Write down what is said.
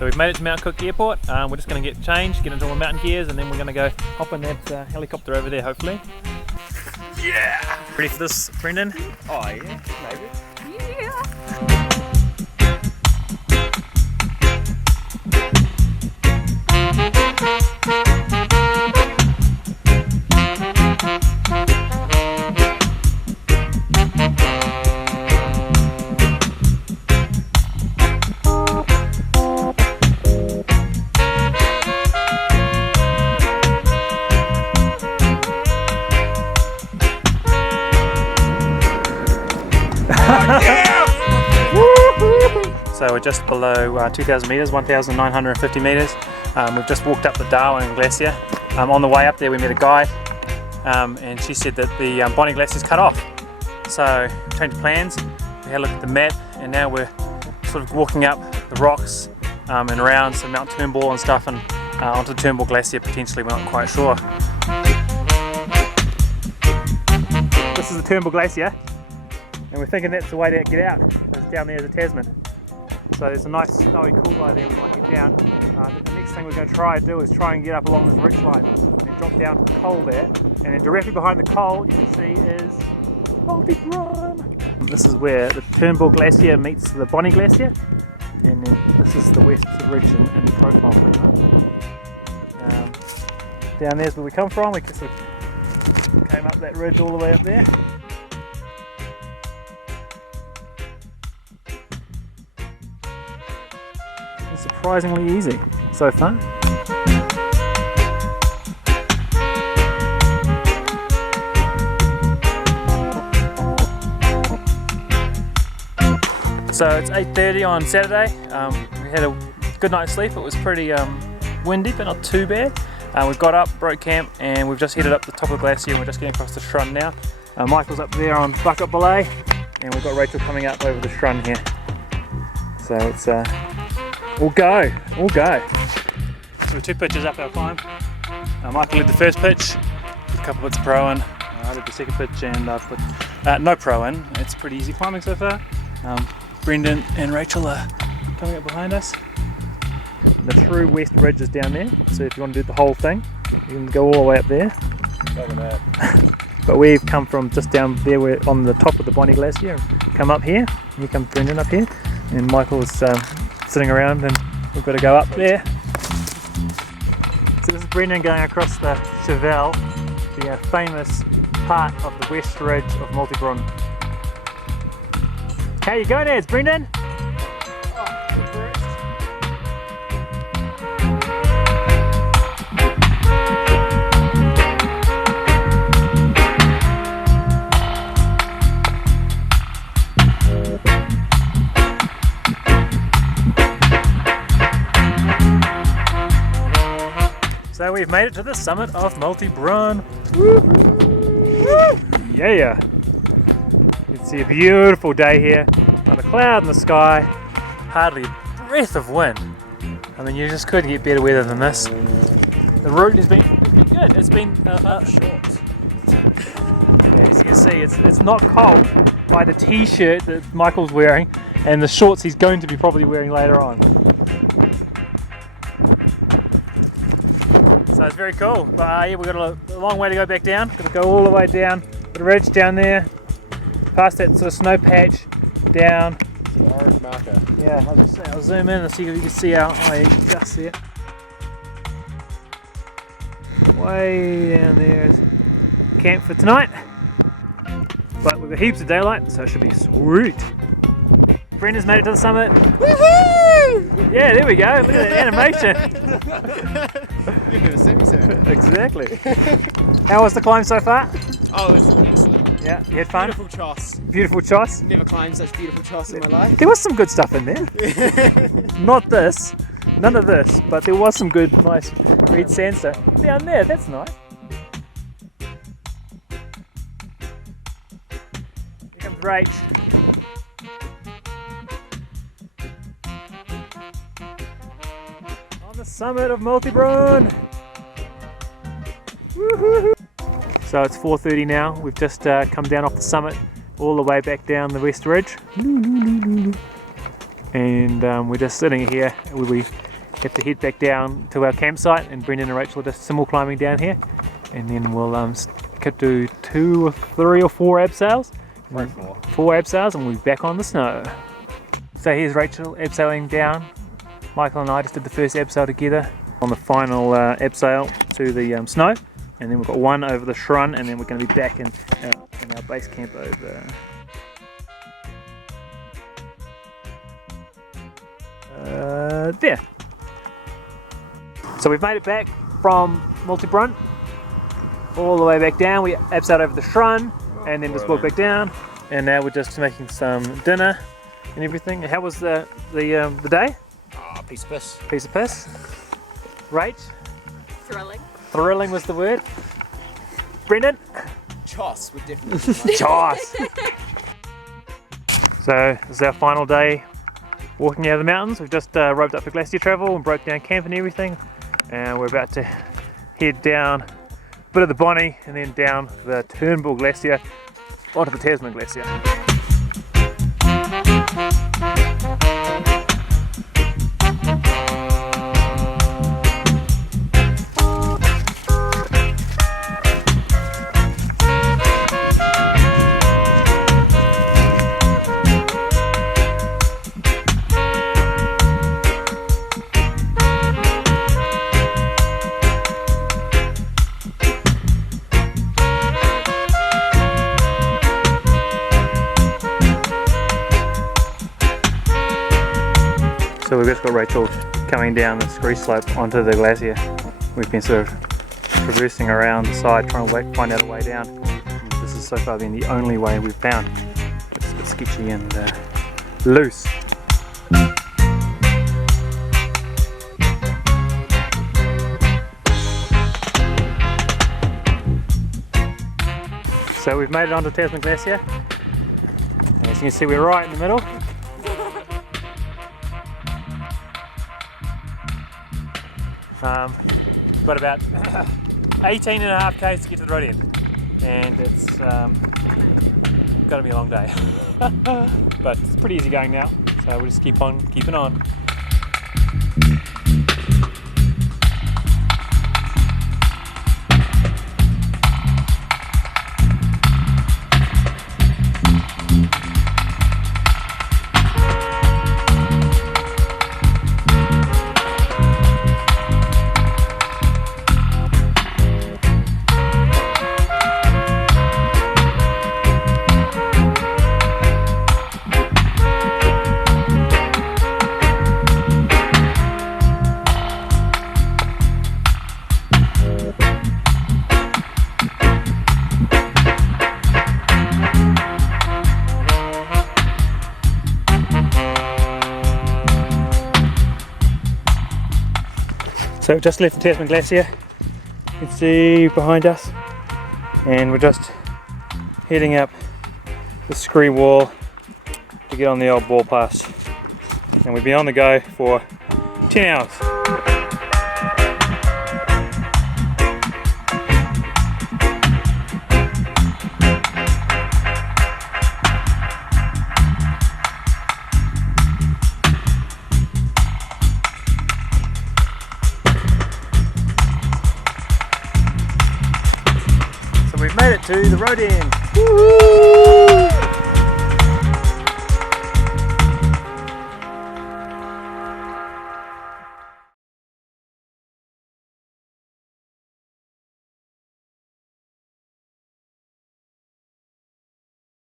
So we've made it to Mount Cook Airport. We're just going to get changed, get into all the mountain gears, and then we're going to go hop in that helicopter over there, hopefully. Yeah! Ready for this, Brendan? Oh yeah, maybe. Yeah. So we're just below 2,000 metres, 1,950 metres. We've just walked up the Darwin Glacier. On the way up there we met a guide and she said that the Bonnie Glacier's cut off. So we changed plans, we had a look at the map, and now we're sort of walking up the rocks and around some Mount Turnbull and stuff, and onto the Turnbull Glacier potentially, we're not quite sure. This is the Turnbull Glacier, and we're thinking that's the way to get out, because down there is a Tasman. So there's a nice snowy cool there we might get down. The next thing we're going to try and do is try and get up along this ridge line and drop down to the coal there. And then directly behind the coal you can see is Malte Brun. This is where the Turnbull Glacier meets the Bonnie Glacier. And then this is the west ridge in the profile pretty much. Down there's where we come from. We just came up that ridge all the way up there. Surprisingly easy so far. So it's 8:30 on Saturday. We had a good night's sleep. It was pretty windy, but not too bad. We got up, broke camp, and we've just headed up the top of the glacier, and we're just getting across the schrund now. Michael's up there on Bucket Belay, and we've got Rachel coming up over the schrund here. So it's all go. So we're 2 pitches up our climb. Michael led the first pitch, a couple bits of pro in. I did the second pitch and I put no pro in. It's pretty easy climbing so far. Brendan and Rachel are coming up behind us. The true west ridge is down there, so if you want to do the whole thing, you can go all the way up there. Look at that. But we've come from just down there, we're on the top of the Bonnie Glacier, come up here, and here comes Brendan up here, and Michael's sitting around, and we've got to go up there. So this is Brendan going across the Cheval, the famous part of the west ridge of Malte Brun. How you going, Ads, Brendan? So we've made it to the summit of Malte Brun. Yeah! You can see a beautiful day here. Not a cloud in the sky, hardly a breath of wind. I mean, you just couldn't get better weather than this. The route has been good. It's been short. Yeah, as you can see, it's not cold by the t-shirt that Michael's wearing and the shorts he's going to be probably wearing later on. So it's very cool, but yeah, we've got a long way to go back down. Got to go all the way down the ridge down there, past that sort of snow patch, down. It's an orange marker. Yeah, I'll zoom in and see if you can see out. Oh, you can just see it. Way down there is camp for tonight. But we've got heaps of daylight, so it should be sweet. Brendan's made it to the summit. Woohoo! Yeah, there we go. Look at that animation. You've never seen me say that. Exactly. How was the climb so far? Oh, it's excellent. Yeah, you had fun? Beautiful choss. Beautiful choss? Never climbed such beautiful choss in my life. There was some good stuff in there. Not this, none of this, but there was some good, nice red sandstone. Down there, that's nice. Here comes Rach. On the summit of Malte Brun. Woohoo! So it's 4:30 now. We've just come down off the summit, all the way back down the west ridge, and we're just sitting here. We have to head back down to our campsite, and Brendan and Rachel are just simul climbing down here, and then we'll do 2 or 3 or 4 abseils. 4 abseils, and we'll be back on the snow. So here's Rachel abseiling down. Michael and I just did the first abseil together on the final abseil to the snow, and then we've got one over the Shrun, and then we're going to be back in our base camp over there. So we've made it back from Malte Brun all the way back down. We abseiled over the Shrun and then just walked back down, and now we're just making some dinner and everything. How was the day? Piece of piss. Piece of piss. Rach? Thrilling. Thrilling was the word. Brendan? Choss would definitely be Choss! So this is our final day walking out of the mountains. We've just roped up for glacier travel and broke down camp and everything, and we're about to head down a bit of the Bonnie and then down the Turnbull Glacier onto the Tasman Glacier. So we've just got Rachel coming down the scree slope onto the glacier. We've been sort of traversing around the side trying to find out a way down. This has so far been the only way we've found. It's a bit sketchy and loose. So we've made it onto Tasman Glacier. As you can see, we're right in the middle. Got about 18.5 k's to get to the road end, and it's going to be a long day. But it's pretty easy going now, so we'll just keep on keeping on. So we've just left the Tasman Glacier, you can see behind us, and we're just heading up the scree wall to get on the old ball pass, and we've been on the go for 10 hours. We've made it to the road end. Woo-hoo!